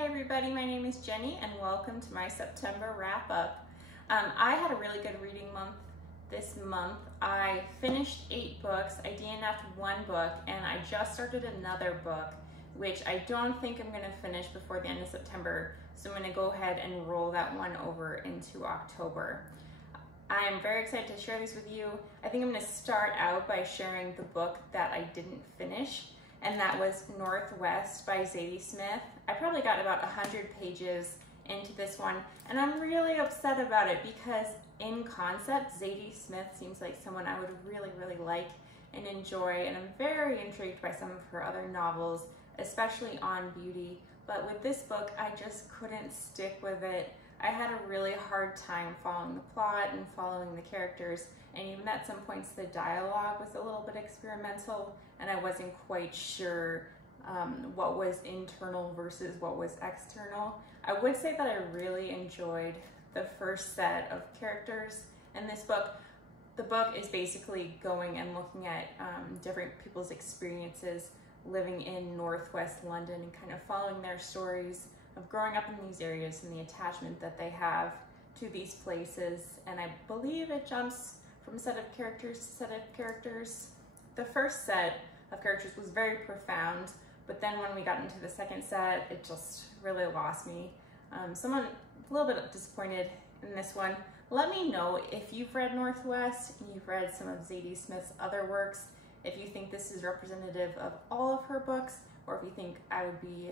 Hey everybody, my name is Jenny and welcome to my September wrap-up. I had a really good reading month this month. I finished 8 books, I DNF'd 1 book, and I just started another book, which I don't think I'm going to finish before the end of September, so I'm going to go ahead and roll that one over into October. I am very excited to share these with you. I think I'm going to start out by sharing the book that I didn't finish, and that was Northwest by Zaddie Smith. I probably got about 100 pages into this one, and I'm really upset about it because in concept, Zaddie Smith seems like someone I would really like and enjoy, and I'm very intrigued by some of her other novels, especially on beauty. But with this book, I just couldn't stick with it. I had a really hard time following the plot and following the characters, and even at some points the dialogue was a little bit experimental, and I wasn't quite sure what was internal versus what was external. I would say that I really enjoyed the first set of characters in this book. The book is basically going and looking at different people's experiences living in Northwest London and kind of following their stories of growing up in these areas and the attachment that they have to these places. And I believe it jumps from set of characters to set of characters. The first set of characters was very profound, but then when we got into the second set, it just really lost me. So I'm a little bit disappointed in this one. Let me know if you've read Northwest and you've read some of Zaddie Smith's other works, if you think this is representative of all of her books, or if you think I would be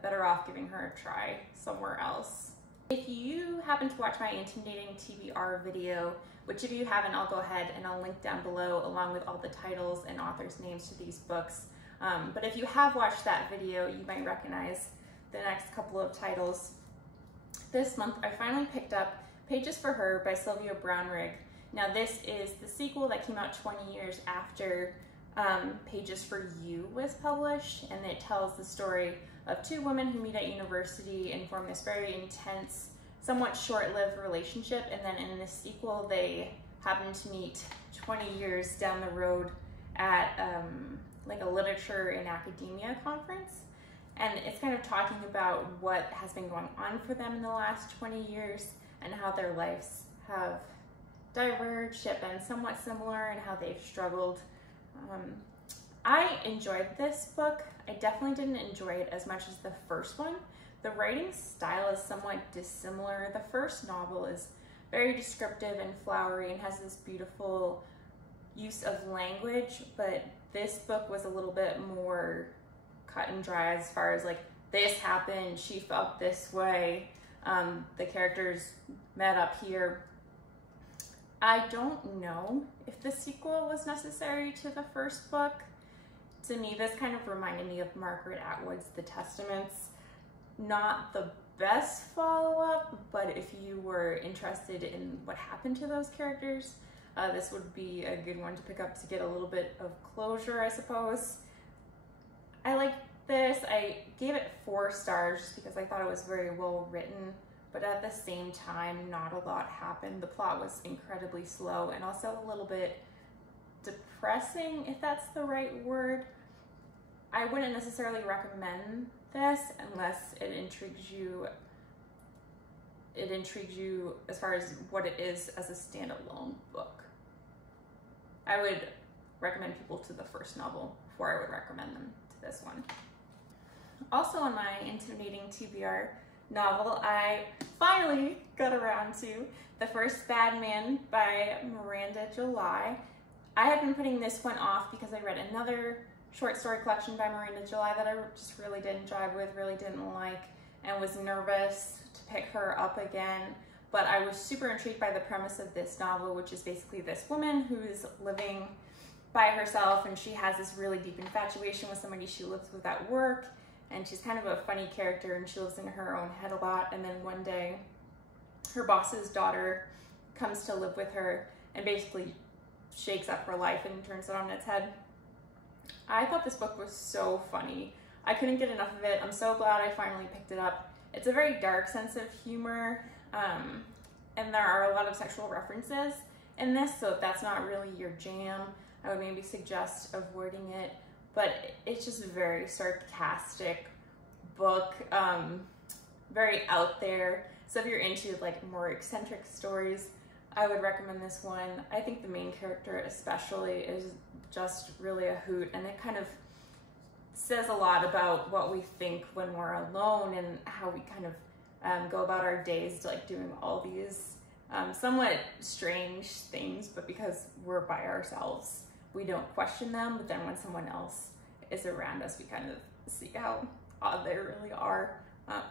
better off giving her a try somewhere else. If you happen to watch my intimidating TBR video, which if you haven't, I'll go ahead and I'll link down below along with all the titles and authors' names to these books. But if you have watched that video, you might recognize the next couple of titles. This month, I finally picked up Pages for Her by Sylvia Brownrigg. Now this is the sequel that came out 20 years after Pages for You was published, and it tells the story of 2 women who meet at university and form this very intense, somewhat short-lived relationship, and then in this sequel they happen to meet 20 years down the road at like a literature and academia conference. And it's kind of talking about what has been going on for them in the last 20 years and how their lives have diverged yet been somewhat similar and how they've struggled. I enjoyed this book. I definitely didn't enjoy it as much as the first one. The writing style is somewhat dissimilar. The first novel is very descriptive and flowery and has this beautiful use of language, but this book was a little bit more cut and dry as far as like, this happened, she felt this way, the characters met up here. I don't know if the sequel was necessary to the first book. To me, this kind of reminded me of Margaret Atwood's The Testaments. Not the best follow-up, but if you were interested in what happened to those characters, this would be a good one to pick up to get a little bit of closure, I suppose. I liked this. I gave it 4 stars just because I thought it was very well written, but at the same time, not a lot happened. The plot was incredibly slow and also a little bit depressing, if that's the right word. I wouldn't necessarily recommend this unless it intrigues you. It intrigues you as far as what it is as a standalone book. I would recommend people to the first novel before I would recommend them to this one. Also in my intimidating TBR novel, I finally got around to The First Bad Man by Miranda July. I had been putting this one off because I read another short story collection by Miranda July that I just really didn't jive with, really didn't like, and was nervous to pick her up again. But I was super intrigued by the premise of this novel, which is basically this woman who's living by herself and she has this really deep infatuation with somebody she lives with at work, and she's kind of a funny character and she lives in her own head a lot. And then one day her boss's daughter comes to live with her and basically shakes up her life and turns it on its head. I thought this book was so funny. I couldn't get enough of it. I'm so glad I finally picked it up. It's a very dark sense of humor, and there are a lot of sexual references in this, so if that's not really your jam, I would maybe suggest avoiding it. But it's just very sarcastic, book, very out there. So if you're into like more eccentric stories, I would recommend this one. I think the main character especially is just really a hoot, and it kind of says a lot about what we think when we're alone and how we kind of go about our days, like doing all these somewhat strange things, but because we're by ourselves, we don't question them. But then when someone else is around us, we kind of see how odd they really are.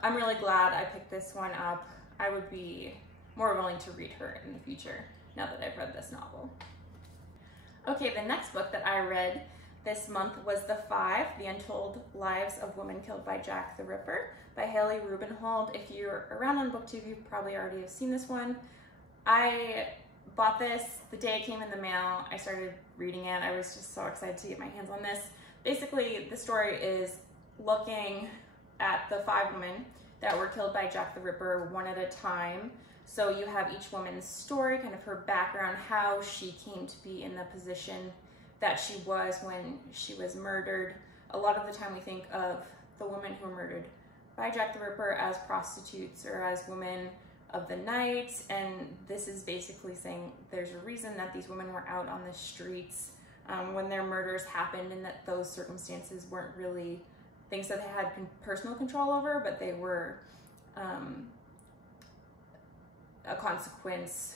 I'm really glad I picked this one up. I would be more willing to read her in the future now that I've read this novel. Okay, the next book that I read this month was The Five, The Untold Lives of Women Killed by Jack the Ripper by Hallie Rubenhold. If you're around on BookTube, you probably already have seen this one. I bought this the day it came in the mail. I started reading it. I was just so excited to get my hands on this. Basically, the story is looking at the 5 women that were killed by Jack the Ripper one at a time. So you have each woman's story, kind of her background, how she came to be in the position that she was when she was murdered. A lot of the time we think of the women who were murdered by Jack the Ripper as prostitutes or as women of the night, and this is basically saying there's a reason that these women were out on the streets when their murders happened, and that those circumstances weren't really things that they had personal control over, but they were a consequence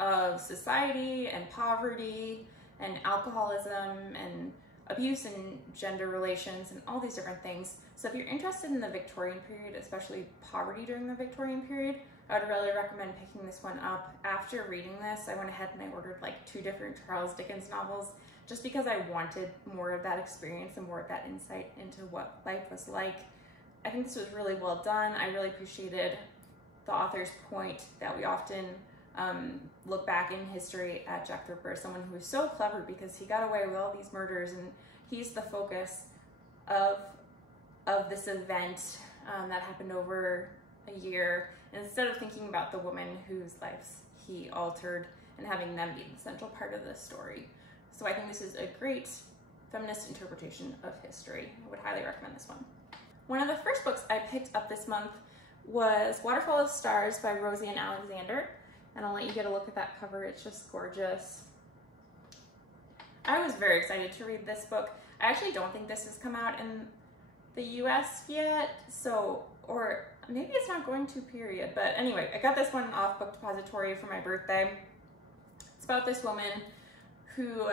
of society and poverty and alcoholism and abuse and gender relations and all these different things. So if you're interested in the Victorian period, especially poverty during the Victorian period, I would really recommend picking this one up. After reading this, I went ahead and I ordered like 2 different Charles Dickens novels just because I wanted more of that experience and more of that insight into what life was like. I think this was really well done. I really appreciated the author's point that we often look back in history at Jack the Ripper as someone who was so clever because he got away with all these murders, and he's the focus of this event that happened over a year, instead of thinking about the women whose lives he altered and having them be the central part of the story. So I think this is a great feminist interpretation of history. I would highly recommend this one. One of the first books I picked up this month was Waterfall of Stars by Rosanne Alexander, and I'll let you get a look at that cover. It's just gorgeous. I was very excited to read this book. I actually don't think this has come out in the US yet, so, or maybe it's not going to, period. But anyway, I got this one off Book Depository for my birthday. It's about this woman who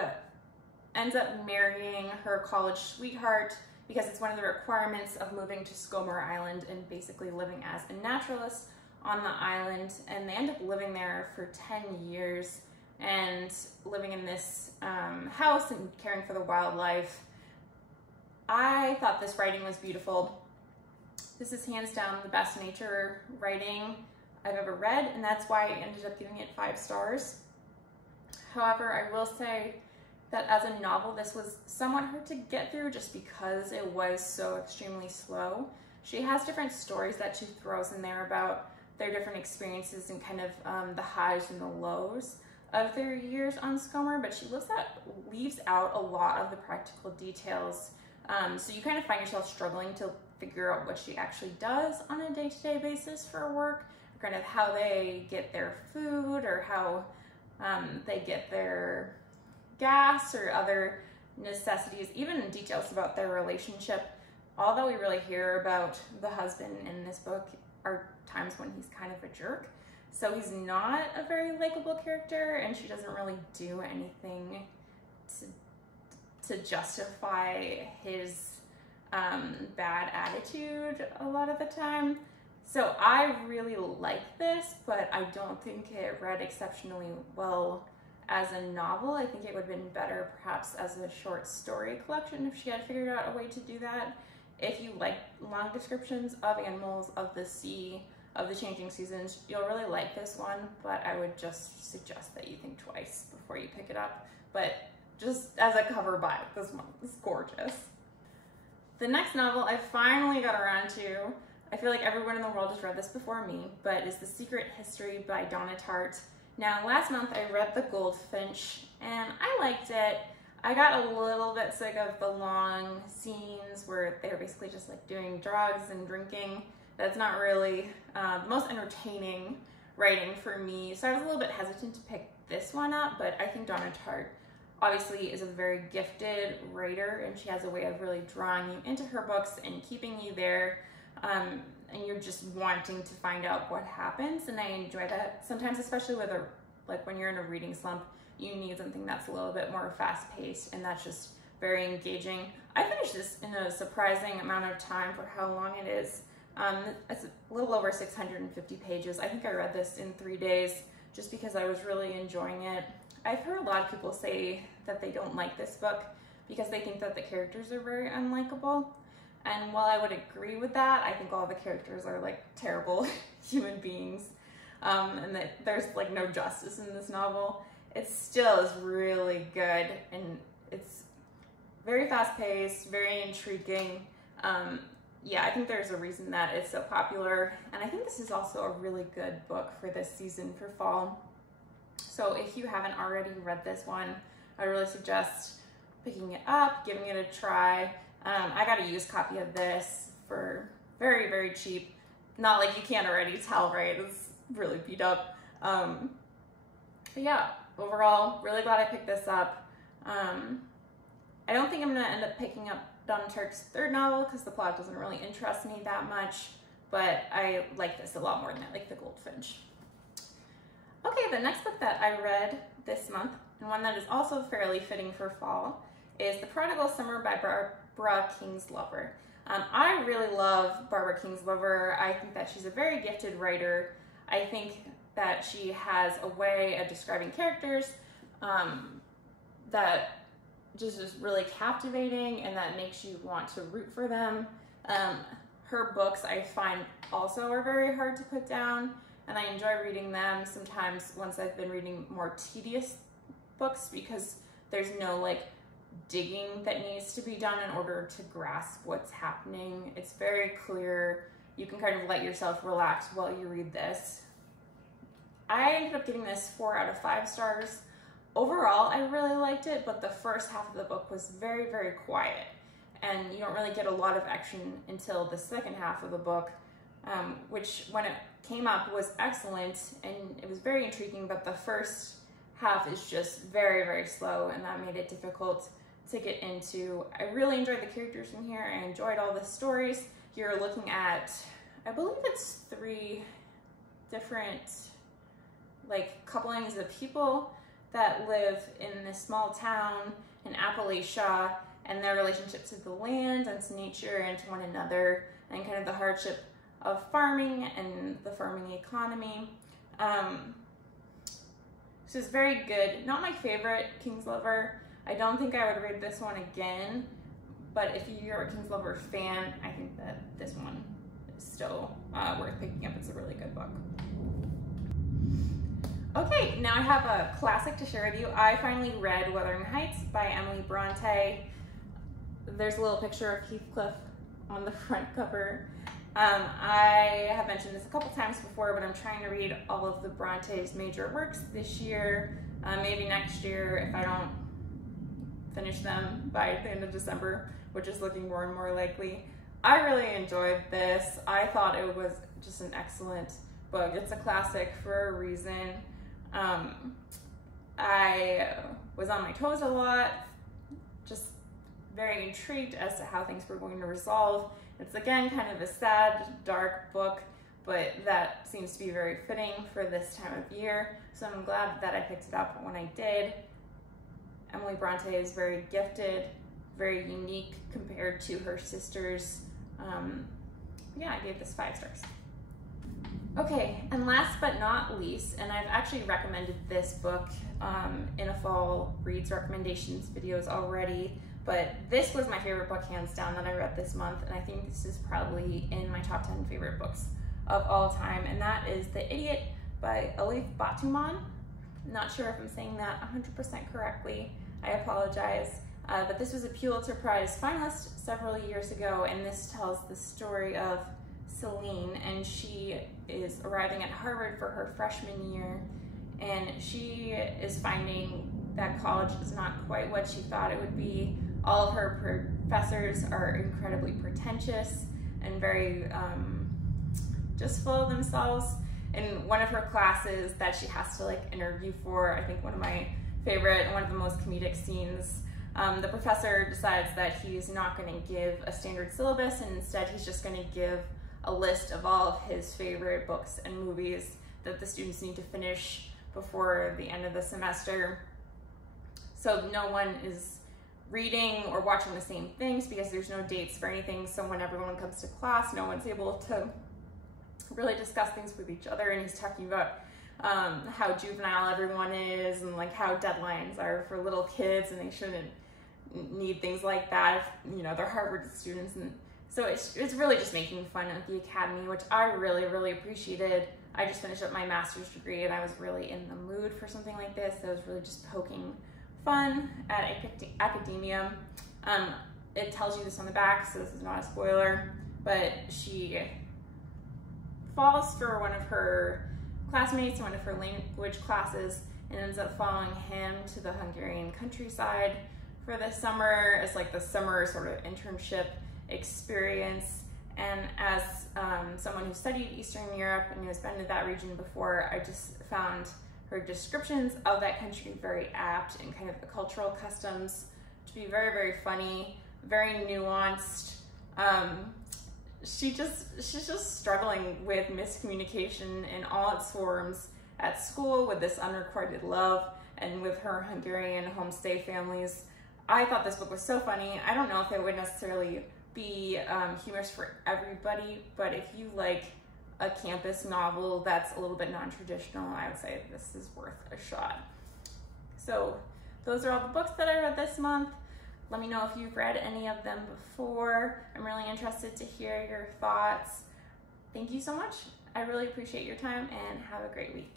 ends up marrying her college sweetheart because it's one of the requirements of moving to Skomer Island and basically living as a naturalist on the island. And they end up living there for 10 years and living in this house and caring for the wildlife. I thought this writing was beautiful. This is hands down the best nature writing I've ever read, and that's why I ended up giving it 5 stars. However, I will say that as a novel, this was somewhat hard to get through just because it was so extremely slow. She has different stories that she throws in there about their different experiences and kind of the highs and the lows of their years on Skomer, but she leaves out a lot of the practical details. So you kind of find yourself struggling to figure out what she actually does on a day-to-day basis for work, or kind of how they get their food, or how they get their gas or other necessities, even details about their relationship. All that we really hear about the husband in this book are times when he's kind of a jerk. So he's not a very likable character, and she doesn't really do anything to justify his bad attitude a lot of the time. So I really like this, but I don't think it read exceptionally well as a novel. I think it would have been better perhaps as a short story collection if she had figured out a way to do that. If you like long descriptions of animals, of the sea, of the changing seasons, you'll really like this one, but I would just suggest that you think twice before you pick it up. But just as a cover buy, this one is gorgeous. The next novel I finally got around to, I feel like everyone in the world has read this before me, but is The Secret History by Donna Tart. Now, last month I read The Goldfinch, and I liked it. I got a little bit sick of the long scenes where they're basically just like doing drugs and drinking. That's not really the most entertaining writing for me. So I was a little bit hesitant to pick this one up, but I think Donna Tart obviously is a very gifted writer, and she has a way of really drawing you into her books and keeping you there. And you're just wanting to find out what happens, and I enjoy that. Sometimes, especially with like when you're in a reading slump, you need something that's a little bit more fast-paced, and that's just very engaging. I finished this in a surprising amount of time for how long it is. It's a little over 650 pages. I think I read this in 3 days just because I was really enjoying it. I've heard a lot of people say that they don't like this book because they think that the characters are very unlikable. And while I would agree with that, I think all the characters are like terrible human beings, and that there's like no justice in this novel. It still is really good, and it's very fast-paced, very intriguing. Yeah, I think there's a reason that it's so popular, and I think this is also a really good book for this season for fall. So if you haven't already read this one, I really suggest picking it up, giving it a try. I got a used copy of this for very, very cheap. Not like you can't already tell, right? It's really beat up. But yeah, overall, really glad I picked this up. I don't think I'm gonna end up picking up Donna Tart's third novel because the plot doesn't really interest me that much, but I like this a lot more than I like The Goldfinch. Okay, the next book that I read this month, and one that is also fairly fitting for fall, is The Prodigal Summer by Barbra Kingslover. I really love Barbra Kingslover. I think that she's a very gifted writer. I think that she has a way of describing characters that just is really captivating and that makes you want to root for them. Her books, I find, also are very hard to put down, and I enjoy reading them sometimes once I've been reading more tedious books because there's no like digging that needs to be done in order to grasp what's happening. It's very clear. You can kind of let yourself relax while you read this. I ended up giving this 4 out of 5 stars. Overall, I really liked it, but the first half of the book was very, very quiet, and you don't really get a lot of action until the second half of the book, which when it came up was excellent, and it was very intriguing, but the first half is just very, very slow, and that made it difficult to get into. I really enjoyed the characters in here. I enjoyed all the stories. You're looking at, I believe it's 3 different like couplings of people that live in this small town in Appalachia, and their relationship to the land and to nature and to one another, and kind of the hardship of farming and the farming economy. This is very good. Not my favorite Kingslover. I don't think I would read this one again, but if you're a Kingslover fan, I think that this one is still worth picking up. It's a really good book. Okay, now I have a classic to share with you. I finally read Wuthering Heights by Emily Brontë. There's a little picture of Heathcliff on the front cover. I have mentioned this a couple times before, but I'm trying to read all of the Bronte's major works this year, maybe next year if I don't finish them by the end of December, which is looking more and more likely. I really enjoyed this. I thought it was just an excellent book. It's a classic for a reason. I was on my toes a lot, just very intrigued as to how things were going to resolve. It's again kind of a sad, dark book, but that seems to be very fitting for this time of year, so I'm glad that I picked it up when I did. Emily Brontë is very gifted, very unique compared to her sisters. Yeah, I gave this 5 stars. Okay, and last but not least, and I've actually recommended this book in a fall reads recommendations videos already, but this was my favorite book hands down that I read this month, and I think this is probably in my top 10 favorite books of all time, and that is The Idiot by Elif Batuman. Not sure if I'm saying that 100% correctly. I apologize. But this was a Pulitzer Prize finalist several years ago, and this tells the story of Celine, and she is arriving at Harvard for her freshman year, and she is finding that college is not quite what she thought it would be. All of her professors are incredibly pretentious and very just full of themselves. In one of her classes that she has to like interview for, I think one of my favorite and one of the most comedic scenes, the professor decides that he's not going to give a standard syllabus, and instead he's just going to give a list of all of his favorite books and movies that the students need to finish before the end of the semester. So no one is reading or watching the same things because there's no dates for anything. So when everyone comes to class, no one's able to really discuss things with each other. And he's talking about how juvenile everyone is and like how deadlines are for little kids and they shouldn't need things like that if, you know, they're Harvard students. And so it's really just making fun of the academy, which I really, really appreciated. I just finished up my master's degree and I was really in the mood for something like this. I was really just poking fun at academia. It tells you this on the back, so this is not a spoiler, but she falls for one of her classmates in one of her language classes and ends up following him to the Hungarian countryside for the summer as like the summer sort of internship experience. And as someone who studied Eastern Europe and who has been to that region before, I just found her descriptions of that country very apt and kind of the cultural customs to be very, very funny, very nuanced. She's just struggling with miscommunication in all its forms at school with this unrequited love and with her Hungarian homestay families. I thought this book was so funny. I don't know if it would necessarily be humorous for everybody, but if you like a campus novel that's a little bit non-traditional, I would say this is worth a shot. So those are all the books that I read this month. Let me know if you've read any of them before. I'm really interested to hear your thoughts. Thank you so much. I really appreciate your time and have a great week.